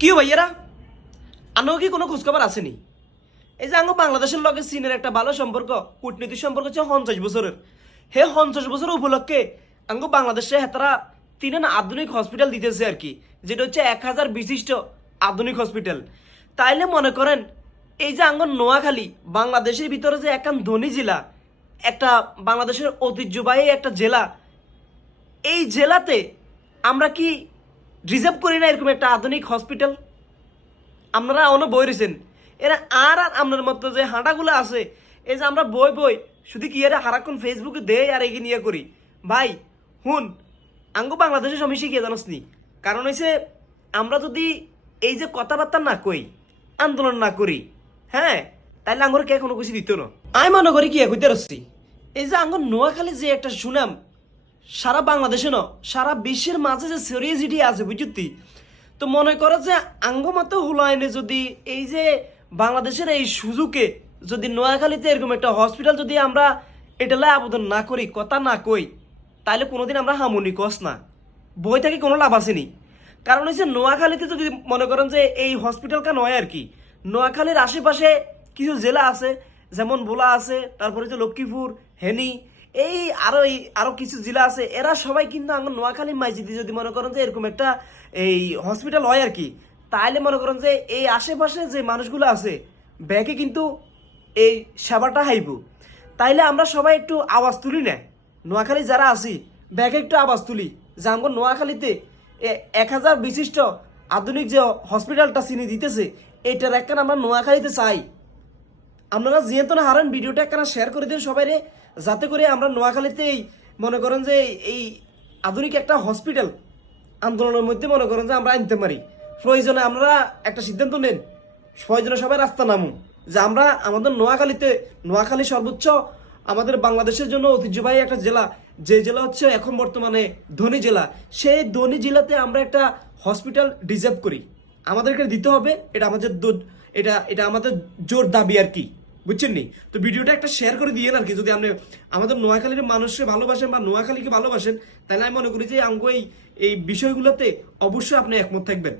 কি ভাইয়ারা আনো কি কোনো খোঁজখবর আসেনি? এই যে আঙ্গ বাংলাদেশের লগে চীনের একটা ভালো সম্পর্ক, কূটনৈতিক সম্পর্ক হচ্ছে 50 বছরের। হে 50 বছর উপলক্ষে আঙ্গ বাংলাদেশে হেতারা তিন আধুনিক হসপিটাল দিতেছে আর কি, যেটা হচ্ছে 1000 বিশিষ্ট আধুনিক হসপিটাল। তাইলে মনে করেন এই যে আঙ্গ নোয়াখালী বাংলাদেশের ভিতরে যে একান ধনী জেলা, একটা বাংলাদেশের ঐতিহ্যবাহী একটা জেলা, এই জেলাতে আমরা কি রিজার্ভ করি না এরকম একটা আধুনিক হসপিটাল? আপনারা অনেক বই রয়েছেন, এরা আর আর আপনার মতো যে হাঁটাগুলো আছে, এই যে আমরা বই বই শুধু কি এরা সারাক্ষণ ফেসবুকে দেয় আর এগিয়ে নিয়ে করি। ভাই হুন, আঙ্গু বাংলাদেশের সমস্যা কি জানোস নি? কারণ হয়েছে আমরা যদি এই যে কথাবার্তা না কই, আন্দোলন না করি, হ্যাঁ, তাহলে আঙ্গুর কে কোনো কিছু দিত না। আমি মনে করি কি কইতে রসছি, এই যে আঙ্গুর নোয়াখালী যে একটা সুনাম সারা বাংলাদেশে ন সারা বিশ্বের মাঝে যে ছড়িয়ে ছিটিয়ে আছে বুঝতি। তো মনে করো যে আঙ্গমত হুলায়নে যদি এই যে বাংলাদেশের এই সুযোগে যদি নোয়াখালীতে এরকম একটা হসপিটাল যদি আমরা এটালে আবেদন না করি, কথা না কই, তাহলে কোনোদিন আমরা হামুনি কস না, বই থেকে কোনো লাভ আসেনি। কারণ হচ্ছে নোয়াখালীতে যদি মনে করেন যে এই হসপিটালটা নয় আর কি, নোয়াখালীর আশেপাশে কিছু জেলা আছে, যেমন ভোলা আছে, তারপরে যে লক্ষ্মীপুর, হেনি, এই আরো কিছু জেলা আছে, এরা সবাই কিন্তু আমার নোয়াখালী মাইজিদি যদি মনে করেন যে এরকম একটা এই হসপিটাল হয় আর কি, তাহলে মনে করেন যে এই আশেপাশে যে মানুষগুলো আছে ব্যাকে কিন্তু এই সেবাটা হাইব। তাইলে আমরা সবাই একটু আওয়াজ তুলি না, নোয়াখালী যারা আছি ব্যাকে একটু আওয়াজ তুলি যে আমার নোয়াখালীতে 1000 বিশিষ্ট আধুনিক যে হসপিটালটা চিনি দিতেছে, এটার একটা আমরা নোয়াখালীতে চাই। আপনারা যেহেতু না হারেন ভিডিওটা একখানা শেয়ার করে দিন সবাই রে, যাতে করে আমরা নোয়াখালীতে মনে করেন যে এই আধুনিক একটা হসপিটাল আন্দোলনের মধ্যে মনে করেন যে আমরা আনতে পারি। প্রয়োজনে আমরা একটা সিদ্ধান্ত নেন, প্রয়োজনে সবাই রাস্তা নামুন যে আমরা আমাদের নোয়াখালী সর্বোচ্চ আমাদের বাংলাদেশের জন্য ঐতিহ্যবাহী একটা জেলা, যে জেলা হচ্ছে এখন বর্তমানে ধনী জেলা, সেই ধনী জেলাতে আমরা একটা হসপিটাল ডিজার্ভ করি, আমাদেরকে দিতে হবে। এটা আমাদের এটা আমাদের জোর দাবি আর কি, বুঝছেন নি? তো ভিডিওটা একটা শেয়ার করে দিয়ে আর কি, যদি আপনি আমাদের নোয়াখালীর মানুষকে ভালোবাসেন বা নোয়াখালীকে ভালোবাসেন, তাহলে আমি মনে করি যে এই বিষয়গুলোতে অবশ্যই আপনি একমত থাকবেন।